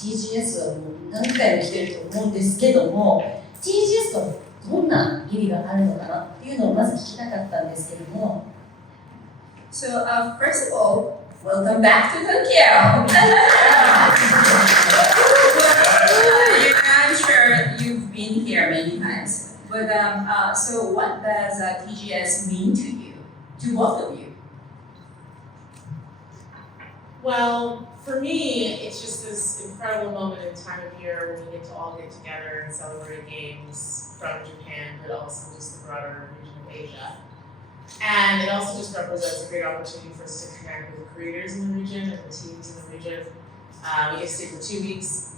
TGS はもう何回も来てると思うんですけども、 TGS とどんな意味があるのかなっていうのをまず聞きたかったんですけれども。 So, first of all, welcome back to Tokyo. I'm sure you've been here many times. But so what does TGS mean to you, to both of you? Well, for me, it's just this incredible moment in time of year when we get to all get together and celebrate games from Japan, but also just the broader region of Asia. And it also just represents a great opportunity for us to connect with the creators in the region and the teams in the region. We get to stay for 2 weeks.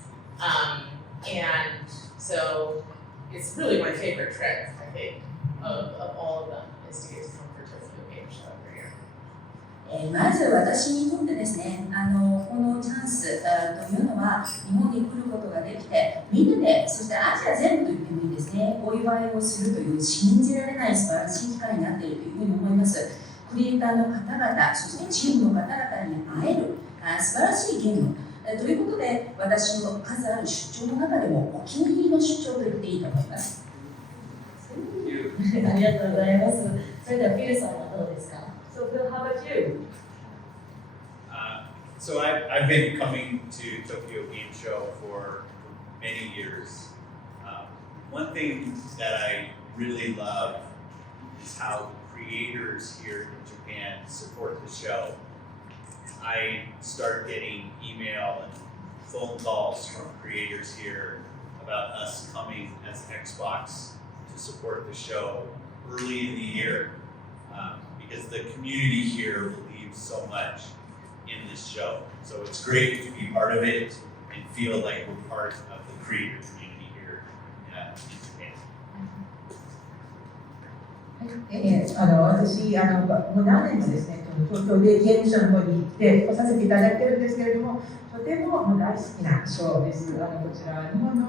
And so it's really my favorite trip, I think, of all of them, is to get to come for Tokyo Game Show every year. まず私にとってですね、このチャンスというのは日本に来ることができて、みんなで、そしてアジア全部と言ってもいいですね、お祝いをするという信じられない素晴らしい機会になっているというふうに思います。クリエイターの方々、そしてチームの方々に会える素晴らしいゲームということで、私の数ある出張の中でもお気に入りの出張と言っていいと思います。ありがとうございます。それではフィルさんはどうですか？ So Phil, how about you? So I've been coming to Tokyo Game Show for many years. One thing that I really love is how creators here in Japan support the show. I start getting email and phone calls from creators here about us coming as Xbox to support the show early in the year. Because the community here believes so much in this show. So it's great to be part of it and feel like we're part of the creator community here in Japan. 私、もう何年もですね、東京でゲームショーの方に行って来させていただいてるんですけれども、とても大好きなショーです。こちらは日本の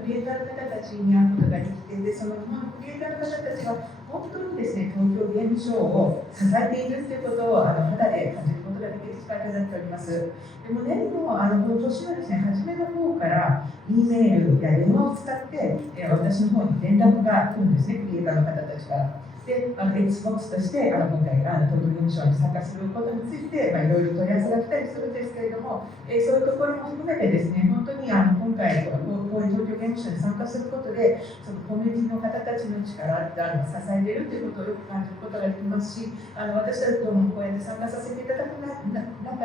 クリエイターの方たちに会うことができて、でその日本のクリエイターの方たちは本当にですね、東京ゲームショーを支えているということを肌で感じることができる機会となっております。でもね、今年はですね、初めの方から E メールや電話を使って、私の方に連絡が来るんですね、クリエイターの方たちから。で、Xbox として今回東京ゲームショーに参加することについて、いろいろ問い合わせが来たりするんですけれども、そういうところも含めてですね、本当に今回こういう東京ゲームショーに参加することで、そのコミュニティの方たちの力支えているということをよく感じることができますし、私たちともこうやって参加させていただく中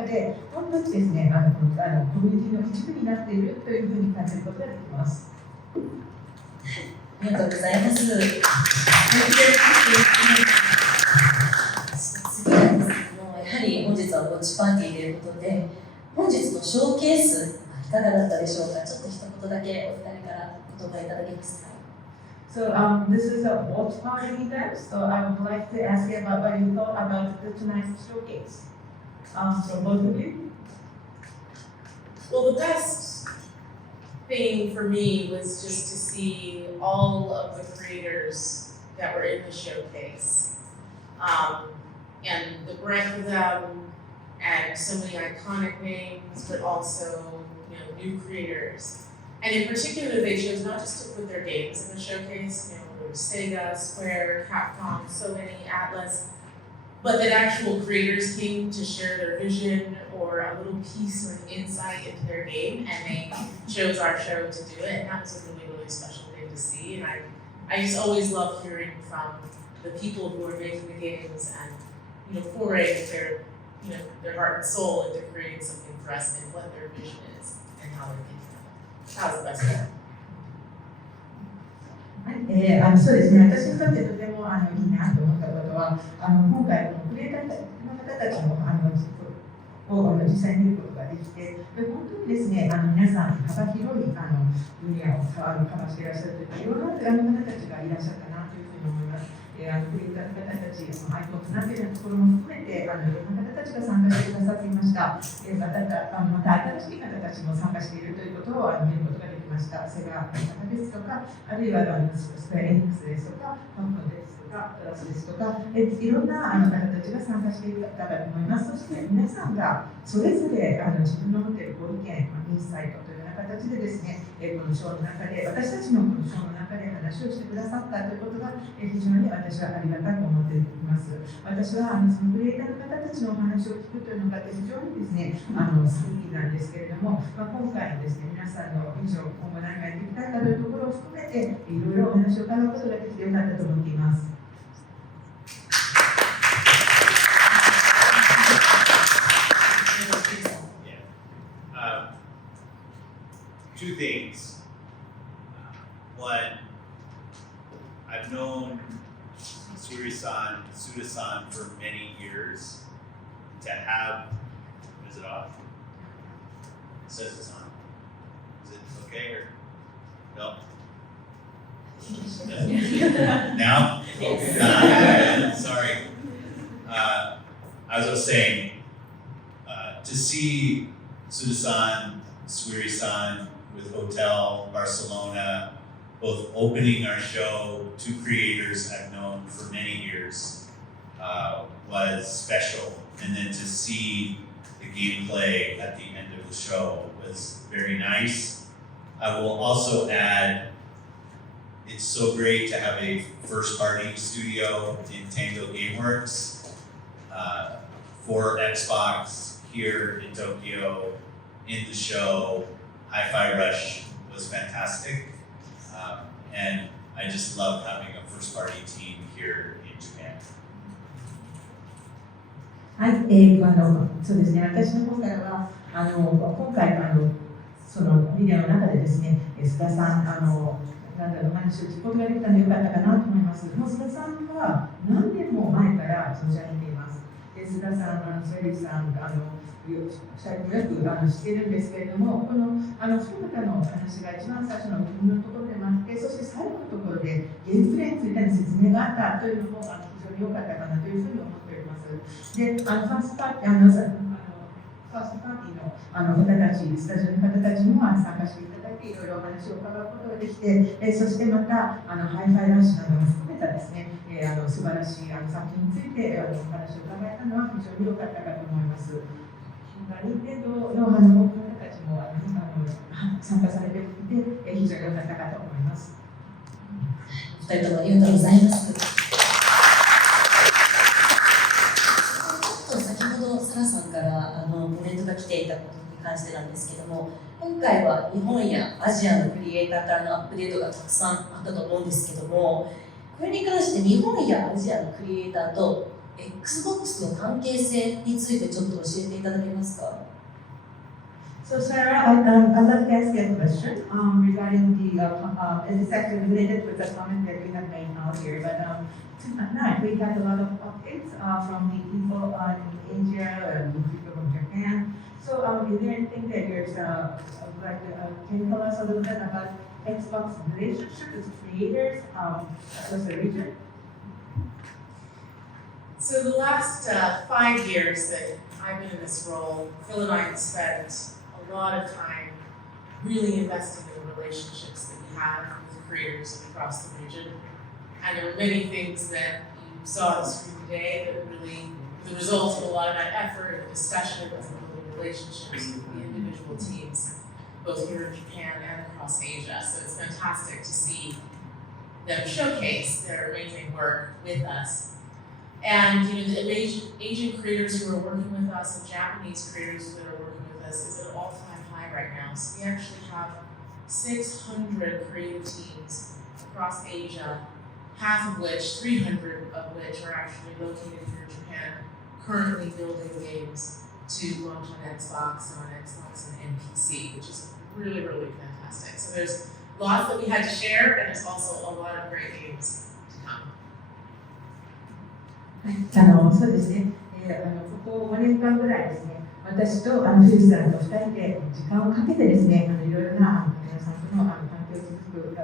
で、本当にですね、コミュニティの一部になっているというふうに感じることができます。ありがとうございます。次なんですけども、やはり本日はウォッチパーティーということで、本日のショーケースいかがだったでしょうか。ちょっと一言だけお二人からお言葉いただけますか。So this is a watch party event, so I would like to ask you about what you thought about tonight's showcase. So both of you? Well, the best thing for me was just to see all of the creators that were in the showcase, and the breadth of them, and so many iconic names, but also new creators. And in particular, they chose not just to put their games in the showcase. There was Sega, Square, Capcom, so many, Atlas, but that actual creators came to share their vision or a little piece or an insight into their game, and they chose our show to do it, and that was a really, really special thing to see. And I just always love hearing from the people who are making the games and pouring their heart and soul into creating something for us and what their vision is and how they're thinking of it. That was the best thing. そうですね、私にとってとてもいいなと思ったことは、今回クリエイターの方たちもを実際に見ることができて、本当にですね、皆さん幅広い分野をカバーしていらっしゃるというか、いろんな方たちがいらっしゃったなというふうに思います。クリエイターの方たち、アイコンとなっているところも含めて、いろんな方たちが参加してくださっていました。また新しい方たちも参加しているということを見ることができました。セガの方ですとか、あるいはスペイン X ですとか、香港ですとか、トラスですとか、いろんな方たちが参加していたと思います。そして皆さんがそれぞれ自分の持っているご意見、インサイトというような形でですね、このショーの中で、私たちのこのショーの中で話をしてくださったということが、非常に私はありがたく思っています。私はそのクリエイターの方たちのお話を聞くというのが非常にですね、好きなんですけれども、今回ですね、皆さんの以上、今後何がやっていきたいかというところを含めて、いろいろお話を伺うことができてよかったと思っています。Two things. One, I've known Suda-san for many years. To have, is it off? It says it's on. Is it okay or no? Now? Sorry. As I was saying, to see Suda-san, Suiri-san with Hotel Barcelona, both opening our show, two creators I've known for many years, was special. And then to see the gameplay at the end of the show was very nice. I will also add, it's so great to have a first-party studio in Tango Gameworks for Xbox here in Tokyo, in the show. Hi-Fi Rush was fantastic, and I just love having a first-party team here in Japan. はい、そうですね、私の方からは、今回そのビデオの中でですね、須田さん、お話を聞くことができたのでよかったかなと思います。もう須田さんは何年も前から存じ上げています。須田さん、ソエリさん、2人もよく知っているんですけれども、このその方の話が一番最初の部分のところでもあって、そして最後のところでゲームプレイについての説明があったというのも非常に良かったかなというふうに思っております。で、ファーストパーティーの方たち、スタジオの方たちも参加していただいて、いろいろお話を伺うことができて、そしてまたハイファイラッシュなども含めたですね、素晴らしい作品についてお話を伺えたのは非常に良かったかと思います。任天堂の方たちも参加されていて、非常に良かったかと思います。お二人ともありがとうございます。先ほどサラさんからコメントが来ていたことに関してなんですけども、今回は日本やアジアのクリエイターからのアップデートがたくさんあったと思うんですけども、これに関して日本やアジアのクリエイターと Xbox の関係性についてちょっと教えていただけますか？ So Sarah, I'd like to ask you a question regarding it's actually related with the comment that we have made out here, but tonight we had a lot of updates from the people in Asia and people from Japan. So is there anything that you're can you tell us a little bit about Xbox relationship with creators across the region? So the last 5 years that I've been in this role, Phil and I have spent a lot of time really investing in the relationships that we have with creators across the region. And there were many things that you saw on the screen today that really were the result of a lot of that effort and discussion and building relationships with the individual teams, both here in Japan and across Asia. So it's fantastic to see them showcase their amazing work with us. And the Asian creators who are working with us and Japanese creators that are working with us is at an all-time high right now. So we actually have 600 creative teams across Asia, half of which, 300 of which are actually located here in Japan, currently building games to launch on Xbox and PC, which is really, really fantastic. So there's lots that we had to share, and there's also a lot of great games to come. そうですね、ここ5年間ぐらいですね、私とフィルさんと2人で時間をかけてですね、いろいろな皆さんとの関係を築く工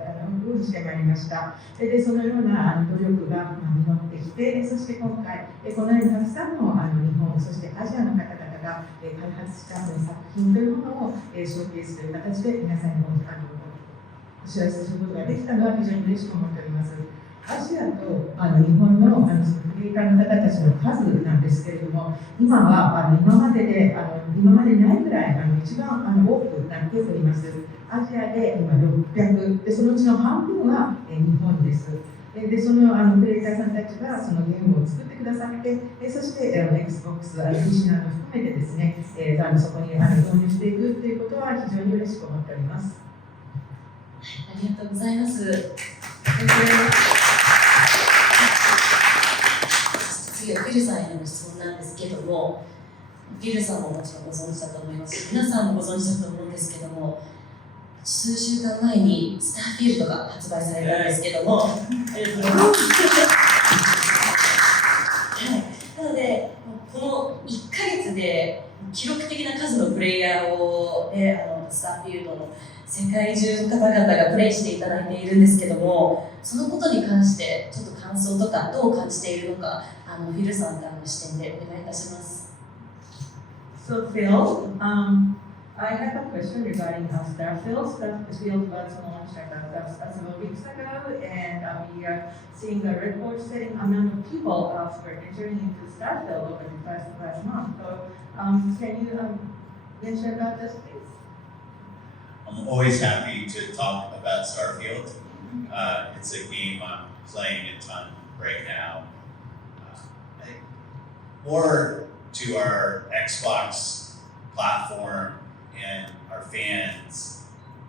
夫してまいりました。で、そのような努力が実ってきて、そして今回、このようにたくさんの日本、そしてアジアの方々が開発した作品というものをショーケースという形で皆さんにお知らせすることができたのは非常に嬉しく思っております。アジアと日本のクリエイターの方たちの数なんですけれども、今は今までにないぐらい一番多くなっております。アジアで今600で、そのうちの半分は日本です。でそのクリエイターさんたちがそのゲームを作ってくださって、そして Xbox PC など含めてですね、そこに導入していくということは非常に嬉しく思っております。ありがとうございます。次はフィルさんへの質問なんですけども、フィルさんももちろんご存知だと思いますし、皆さんもご存知だと思うんですけども、数週間前にスターフィールドが発売されたんですけども、ありがとうございます。なので、この1ヶ月で記録的な数のプレイヤーを、スターフィールドの世界中の方々がプレイしていただいているんですけども、そのことに関してちょっと感想とかどう感じているのか、フィルさんからの視点でお願いいたします。So Phil, I have a question regarding Starfield. Starfield was launched several weeks ago, and we are seeing a record-setting amount of people were entering into Starfield over the last month. So, can you mention about this, please? I'm always happy to talk about Starfield. It's a game I'm playing a ton right now. I think more to our Xbox platform and our fans,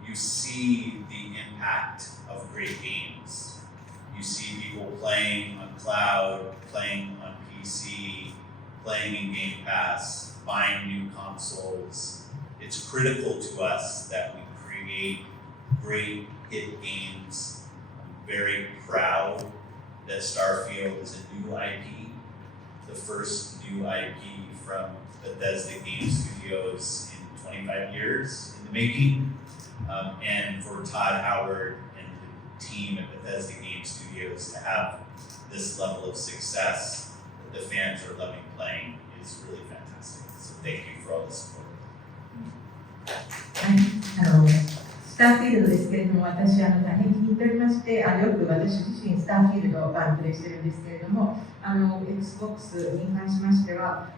you see the impact of great games. You see people playing on cloud, playing on PC, playing in Game Pass, buying new consoles. It's critical to us that we create great hit games. I'm very proud that Starfield is a new IP, the first new IP from Bethesda Game Studios in 25 years in the making, and for Todd Howard and the team at Bethesda Game Studios to have this level of success that the fans are loving playing is really fantastic. So thank you for all the support. スターフィールドですけれども、私大変気に入っておりまして、よく私自身スターフィールドをプレイしているんですけれども、Xbox に関しましては、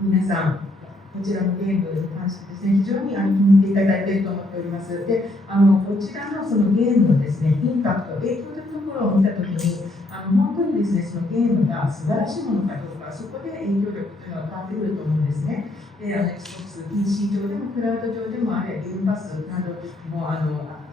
皆さんこちらのゲームに関してですね、非常に気に入っていただいていると思っております。で、こちらのそのゲームのですね、インパクト、影響というところを見たときに、本当にですね、そのゲームが素晴らしいものかどうか、そこで影響力というのは変わってくると思うんですね。で、Xbox PC 上でもクラウド上でもあるいはゲームパスなども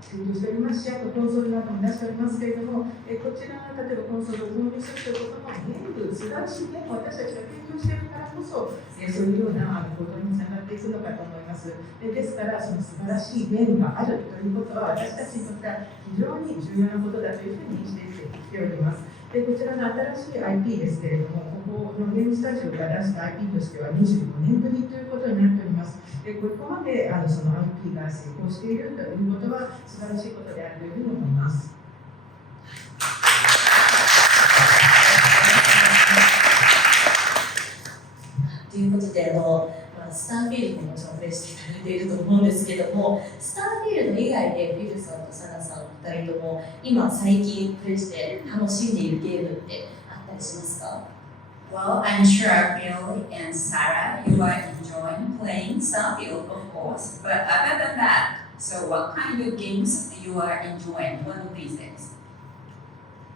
提供しておりますし、あとコンソールなども出しておりますけれども、こちら例えばコンソールを導入するということもゲーム、素晴らしいゲームを私たちが提供しているからこそ、そういうような行動につながっていくのかと思います。ですから、その素晴らしいゲームがあるということは、私たちにとっては非常に重要なことだというふうにしてきております。で、こちらの新しい IP ですけれども、ここのゲームスタジオが出した IP としては25年ぶりということになっております。で、ここまでその IP が成功しているということは素晴らしいことであるというふうに思います。ということで、スターフィールドももちろんプレイしていただいていると思うんですけども、スターフィールド以外でフィルさんとサナさんお二人とも今最近プレイして楽しんでいるゲームってあったりしますか？ Well, I'm sure Bill and Sarah, you are enjoying playing Starfield, of course. But other than that, so what kind of games you are enjoying one of these days?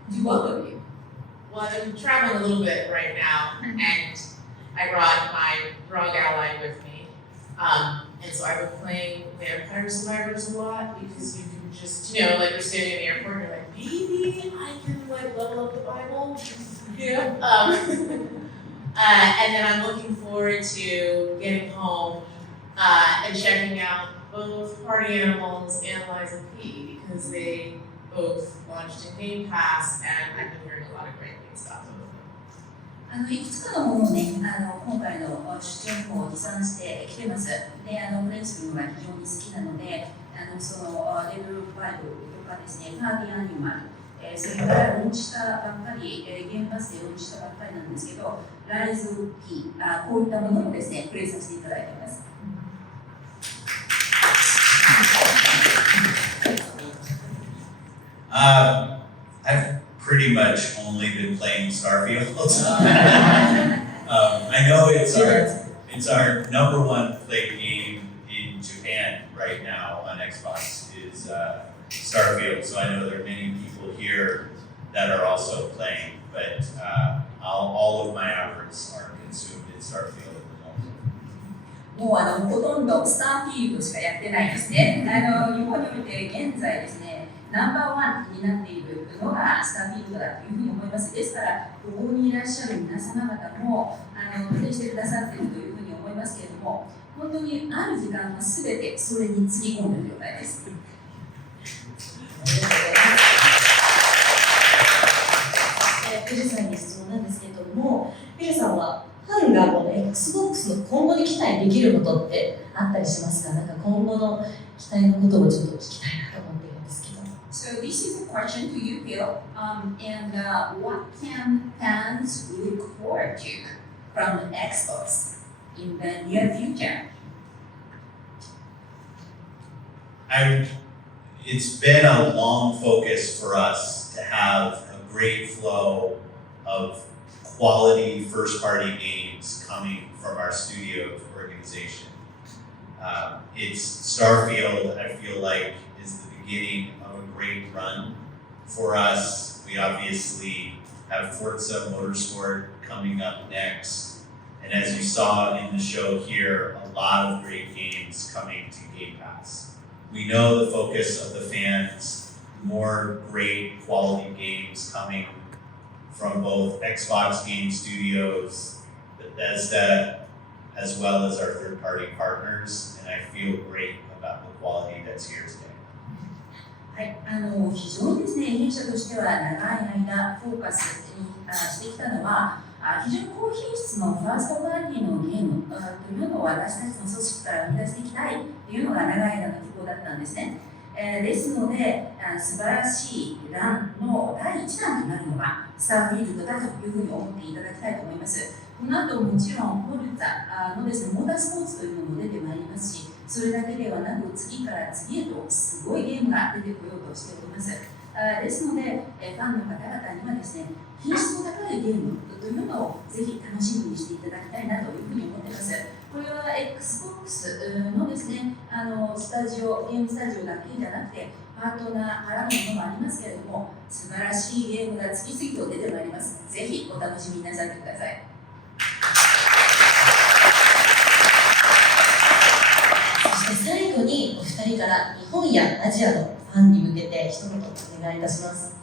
Do both of you? Well, I'm traveling a little bit right now, and I brought my drug ally with me. And so I've been playing Vampire Survivors a lot because you can just, like you're standing in the airport and you're like, maybe I can level up the Bible. And then I'm looking forward to getting home and checking out both Party Animals and Liza P because they both launched in Game Pass, and I've been hearing a lot of great things about them. いくつかのものをね、今回の出展法を持参してきてます。で、プレイするのが非常に好きなので、そのレベル5とかですね、パーティーアニマル、それからローンチしたばっかり、ゲームパスでローンチしたばっかりなんですけど、ライズ P、こういったものをですね、プレイさせていただいています。I pretty much only been playing Starfield. I know it's our number one played game in Japan right now on Xbox is Starfield. So I know there are many people here that are also playing, but all of my hours are consumed in Starfield at the moment. もうほとんどスターフィールドしかやってないですね。日本において現在ですね、ナンバーワンになっているのがスターフィールドだというふうに思います。ですから、ここにいらっしゃる皆様方もプレイしてくださっているというふうに思いますけれども、本当にある時間はすべてそれにつぎ込んでいる状態です。ビルさんに質問なんですけれども、ビルさんはファンがこの Xbox の今後に期待できることってあったりしますか？なんか今後の期待のことをちょっと聞きたいなと思っているんですけど。So this is a question to you, Bill. What can fans look forward to from the Xbox in the near future? It's been a long focus for us to have a great flow of quality first-party games coming from our studio organization. It's Starfield, I feel like, is the beginning of a great run for us. We obviously have Forza Motorsport coming up next. And as you saw in the show here, a lot of great games coming to Game Pass. We know the focus of the fans, more great quality games coming from both Xbox Game Studios, Bethesda, as well as our third-party partners, and I feel great about the quality that's here today. はい、非常にですね、弊社としては長い間フォーカスにしてきたのは、非常に高品質のファーストパーティーのゲームというのを私たちの組織から生み出していきたいというのが長い間の希望だったんですね。ですので、素晴らしいランの第一弾となるのがスターフィールドだというふうに思っていただきたいと思います。この後もちろんフォルツァのですね、モータースポーツというのも出てまいりますし、それだけではなく次から次へとすごいゲームが出てこようとしております。ですので、ファンの方々にはですね、品質の高いゲームというのをぜひ楽しみにしていただきたいなというふうに思っています。これは Xbox のですね、スタジオ、ゲームスタジオだけじゃなくて、パートナーからのものもありますけれども、素晴らしいゲームが次々と出てまいります。ぜひお楽しみなさってください。そして最後にお二人から日本やアジアのファンに向けて一言お願いいたします。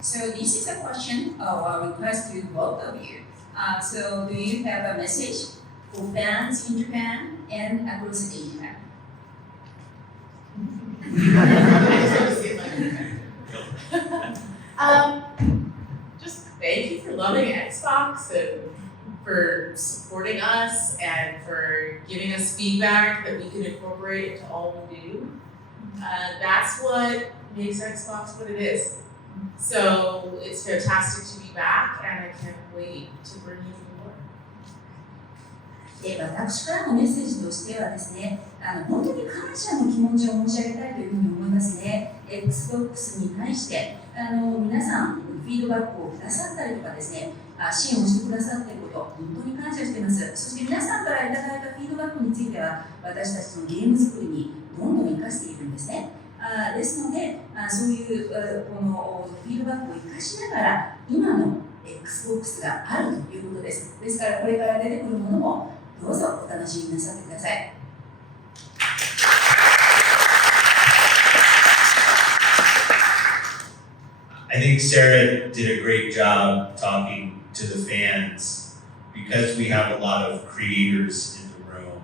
So this is a question or a request to both of you. So do you have a message for fans in Japan and across Asia? Just thank you for loving Xbox and for supporting us and for giving us feedback that we can incorporate into all we do. That's what makes Xbox what it is. So it's fantastic to be back, and I can't wait to bring you more. 私からのメッセージとしてはですね、本当に感謝の気持ちを申し上げたいというふうに思いますね。Xbox に対して皆さんフィードバックをくださったりとかですね、支援をしてくださっていること、本当に感謝しています。そして皆さんからいただいたフィードバックについては、私たちのゲーム作りにどんどん生かしているんですね。ですので、そういうこのフィードバックを生かしながら、今の Xbox があるということです。ですから、これから出てくるものもどうぞお楽しみなさってください。I think Sarah did a great job talking to the fans. Because we have a lot of creators in the room,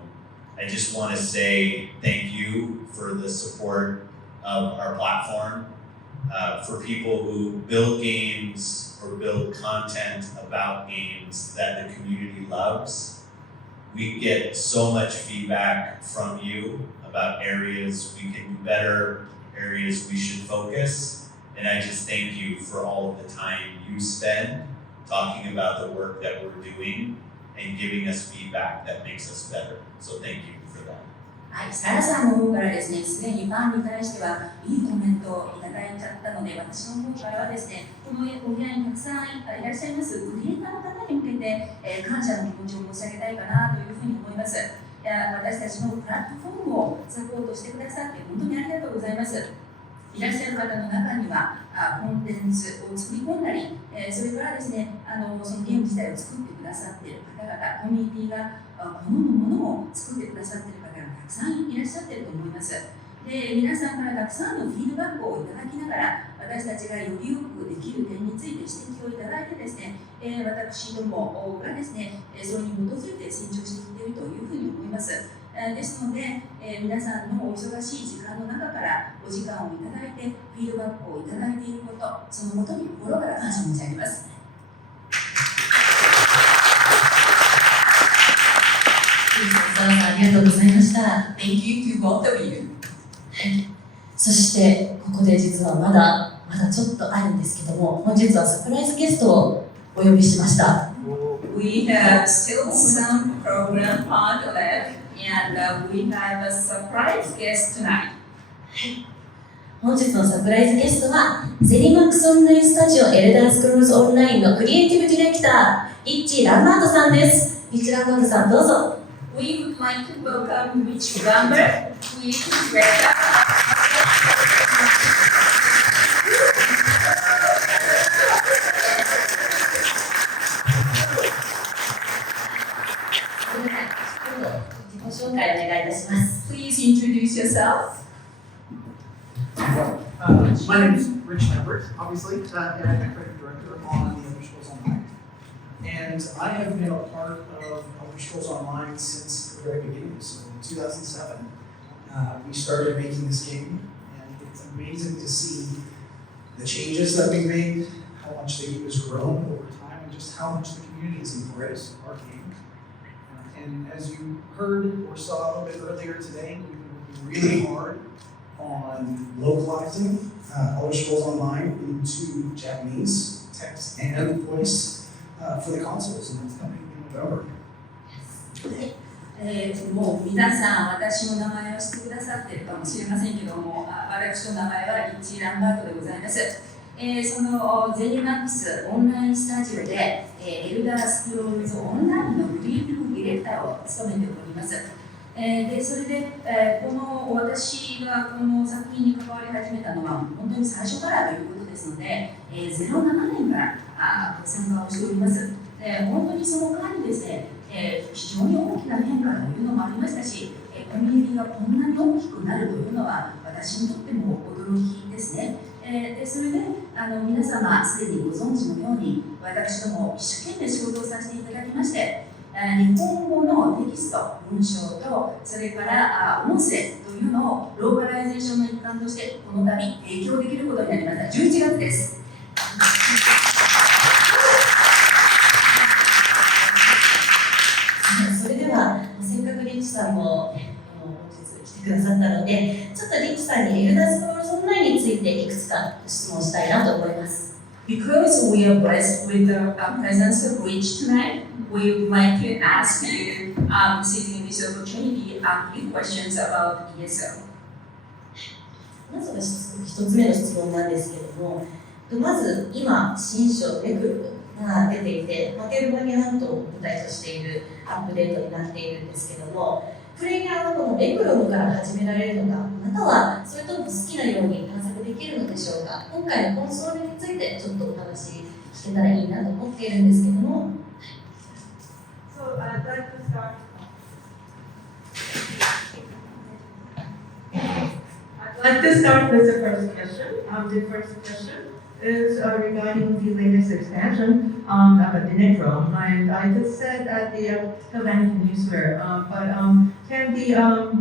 I just want to say thank you for the support of our platform. For people who build games or build content about games that the community loves, we get so much feedback from you about areas we can do better, areas we should focus. And I just thank you for all of the time you spend talking about the work that we're doing and giving us feedback that makes us better. So thank you for that. ははい、サラさんの方からですね、すでにファンに対してはいいコメントをいただいちゃったので、私の方からはですね、このお部屋にたくさんいらっしゃいますクリエイターの方に向けて、感謝の気持ちを申し上げたいかなというふうに思います。私たちのプラットフォームをサポートしてくださって本当にありがとうございます。いらっしゃる方の中にはコンテンツを作り込んだり、それからですね、そのゲーム自体を作ってくださっている方々、コミュニティが好むものを作ってくださっている方がたくさんいらっしゃっていると思います。で、皆さんからたくさんのフィードバックをいただきながら、私たちがよりよくできる点について指摘をいただいてですね、私どもがですね、それに基づいて成長していっているというふうに思います。ですので、皆さんのお忙しい時間の中からお時間をいただいて、フィードバックをいただいていること、そのことに心から感謝申し上げます。ありがとうございました。Thank you to both of you. そしてここで実はまだちょっとあるんですけども、本日はサプライズゲストをお呼びしました。We have still some program part left, and we have a surprise guest tonight. 本日のサプライズゲストはゼニマックスオンラインスタジオエルダースクロールズオンラインのクリエイティブディレクターリッチ・ランバートさんです。リッチ・ランバートさん、どうぞ。We would like to welcome Rich Lambert, who is the director. 自己紹介お願いいたします。 Please introduce yourself. My name is Rich Lambert, obviously, and I'm the creative director on the Elder Scrolls Online. And I have been a part of Elder Scrolls Online since the very beginning. So in 2007, we started making this game, and it's amazing to see the changes that we've made, how much the game has grown over time, and just how much the community has embraced our game. And as you heard or saw a little bit earlier today, we've been working really hard on localizing Elder Scrolls Online into Japanese text and voice for the consoles, and it's coming in November. もう皆さん、私の名前を知ってくださっているかもしれませんけども、私の名前はリッチ・ランバートでございます。そのゼニマックスオンラインスタジオで、エルダースクロールズオンラインのクリエイティブディレクターを務めております。でそれで、この私がこの作品に関わり始めたのは本当に最初からということですので、07年から参加をしております。本当にその間にですね、非常に大きな変化というのもありましたし、コミュニティがこんなに大きくなるというのは私にとっても驚きですね。でそれで皆様すでにご存知のように、私ども一生懸命仕事をさせていただきまして、日本語のテキスト、文章と、それから音声というのをローカライゼーションの一環としてこの度提供できることになりました。11月です。それではせっかくリッチさんも本日来てくださったので、ちょっとリッチさんにエルダースクロールズオンラインについていくつか質問したいなと思います。Because we are blessed with the presence of Rich tonight, we would like to ask you, seizing this opportunity, a few questions about ESO. まずは一つ目の質問なんですけれども、まず今、新書レクが出ていて、ケルバニア半島を舞台としているアップデートになっているんですけども、プレイヤーはこのレクロムから始められるのか、またはそれとも好きなように探索できるのでしょうか。今回のコンソールについてちょっとお話聞けたらいいなと思っているんですけども。So I'd like to start. I'd like to start with the first question. The first question is regarding the latest expansion about the Necrom, and I just said at the convention newsletter. But can the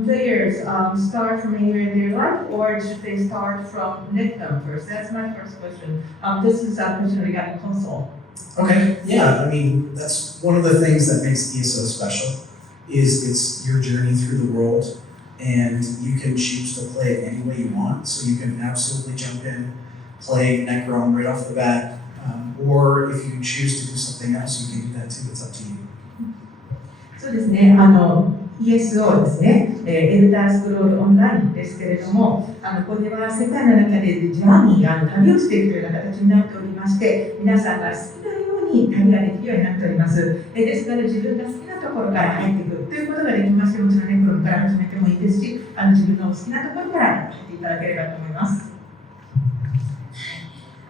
players start from anywhere they like, or should they start from Necrom first? That's my first question. This is a question regarding console. Okay, yeah, I mean, that's one of the things that makes ESO special, is it's your journey through the world, and you can choose to play it any way you want, so you can absolutely jump in, play Necrom right off the bat, or if you choose to do something else, you can do that too, it's up to you. そうですね、ESO ですね、エルダースクロールオンラインですけれども、これは世界の中でジャーニー、旅をしていくというような形になっておりまして、皆さんが好きなように旅ができるようになっております。ですから自分が好きなところから入っていくということができまして、もちろんね、プロから始めてもいいですし、自分の好きなところから入っていただければと思います。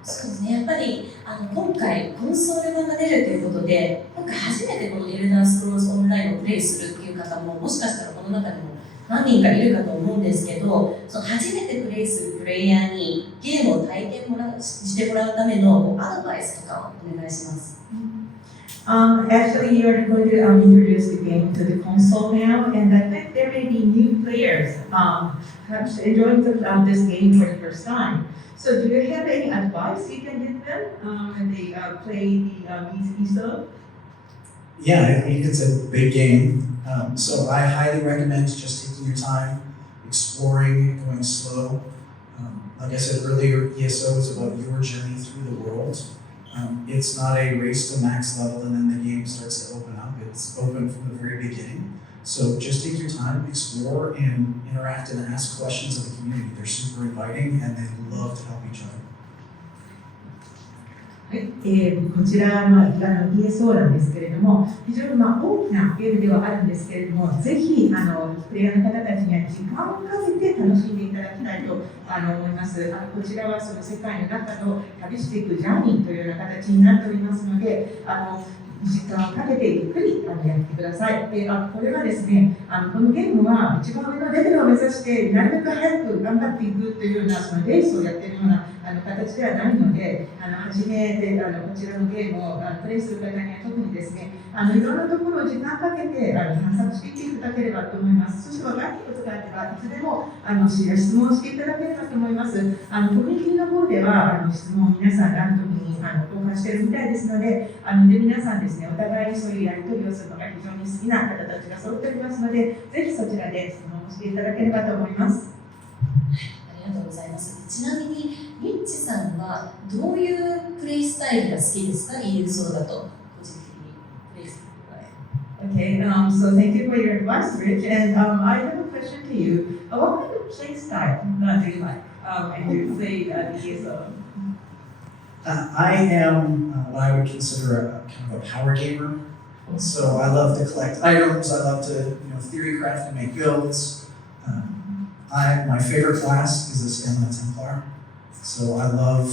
そうですね、やっぱり今回コンソール版が出るということで、今回初めてこのエルダースクロールズオンラインをプレイするっていう方ももしかしたらこの中にも何人かいるかと思うんですけど、その初めてプレイするプレイヤーにゲームを体験してもらうためのアドバイスとかをお願いします。Actually, you're going to introduce the game to the console now, and I think there may be new players perhaps enjoying this game for the first time. So, do you have any advice you can give them when they play the ESO? Yeah, I think it's a big game. So I highly recommend just taking your time, exploring, going slow. Like I said earlier, ESO is about your journey through the world. It's not a race to max level and then the game starts to open up. It's open from the very beginning. So just take your time, explore, and interact and ask questions of the community. They're super inviting and they love to help each other. はい、こちらのESO なんですけれども、非常に大きなゲームではあるんですけれども、ぜひプレイヤーの方たちには時間をかけて楽しんでいただきたいと思います。こちらはその世界の中の旅していくジャーニーというような形になっておりますので、時間をかけてゆっくりやってください。これはですね、このゲームは一番上のレベルを目指してなるべく早く頑張っていくというようなそのレースをやっているような形ではないので、初めてこちらのゲームをプレイする方には特にですね、いろんなところを時間かけて探索していただければと思います。そして分かっていることがあればいつでも質問していただければと思います。コミュニティの方では質問を皆さんが特に交換しているみたいですので、皆さんですね、お互いにそういうやり取りをするのが非常に好きな方たちが揃っておりますので、ぜひそちらで質問をしていただければと思います。ありがとうございます。ちなみにリッチさんはどういうプレイスタイルが好きですか？ESOだと個人的にプレイする。Okay, so thank you for your advice, Rich. And I have a question to you. What kind of play style do you like when you play ESO? I am what I would consider a kind of a power gamer. So I love to collect items. I love to theory craft and make builds. My favorite class is the Stamina Templar. So I love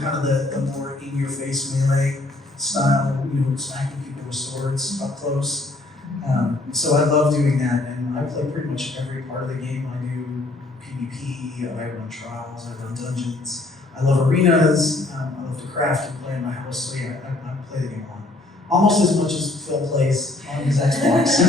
kind of the more in-your-face melee style, smacking people with swords up close. So I love doing that, and I play pretty much every part of the game. I do PvP, I run trials, I run dungeons. I love arenas, I love to craft and play in my house, so yeah, I play the game a lot. Almost as much as Phil plays on his Xbox.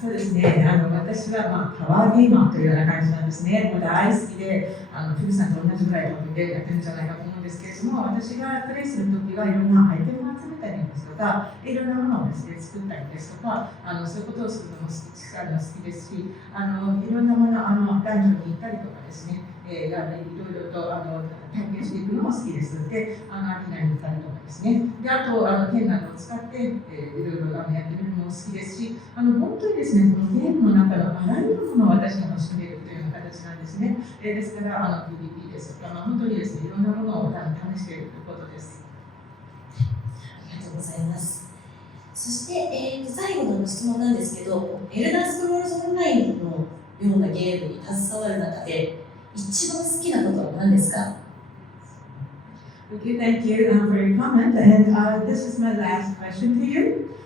そうですね、私はパワーゲーマーというような感じなんですね。もう大好きで、フィルさんと同じぐらいのでやってるんじゃないかと思うんですけれども、私がプレイするときはいろんなアイテムを集めたりですとか、いろんなものをですね、作ったりですとか、そういうことをするのも好きですし、いろんなもの、ダンジョンに行ったりとかですね、いろいろと体験していくのも好きです。で、アリーナに行ったりとかですね。で、あと、剣などを使って、いろいろやってみるのも好きですし、本当にですね、このゲームの中のあらゆるものを私が楽しめるというような形なんですね。ですから、PvP ですとか、本当にですね、いろんなものを試しているということです。ありがとうございます。そして、最後の質問なんですけど、エルダースクロールズオンラインのようなゲームに携わる中で、一番好きなことは何ですかOkay, thank you for your comment. And this is my last question to you.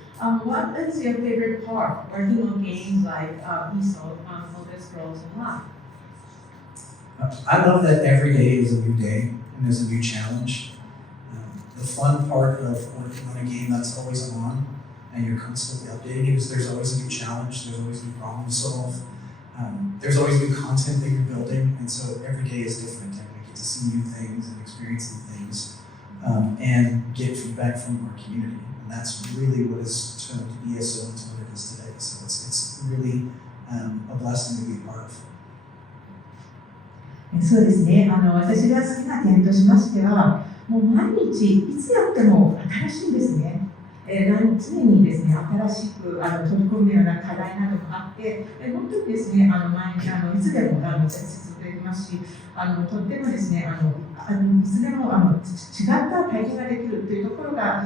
What is your favorite part working on games like ESO, Elder Scrolls Online? I love that every day is a new day and there's a new challenge. The fun part of working on a game that's always on and you're constantly updating is there's always a new challenge, there's always new problems to solve. There's always new content that you're building, and so every day is different, and we get to see new things and experience new things, and get feedback from our community, and that's really what has turned ESO into what it is today. So it's really a blessing to be a part of. そうですね、私が好きな点としましては、もう毎日いつやっても新しいんですね。常にですね、新しく取り組むような課題などもあって、本当にですね、いつでも接続できますし、とってもですね、いつでも違った体験ができるというところが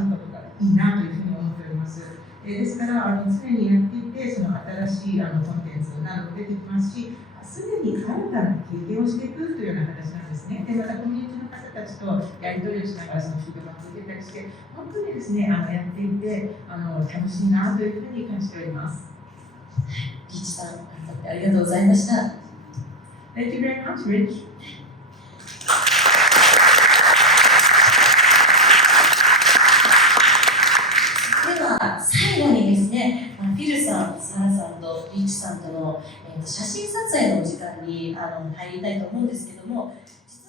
いいなというふうに思っております。ですから常にやっていて、その新しいコンテンツなども出てきますし、すでに新たな経験をしていくというような形なんですね。で、またコミュニティの方たちとやり取りをしながらそのフィードバックを受けたりして、本当にですね、やっていて楽しいなというふうに感じております。リッチさん、改めてありがとうございました。Thank you very much, Rich. では最後にですね、フィルさん、サラさんとリッチさんとの写真撮影のお時間に入りたいと思うんですけども、実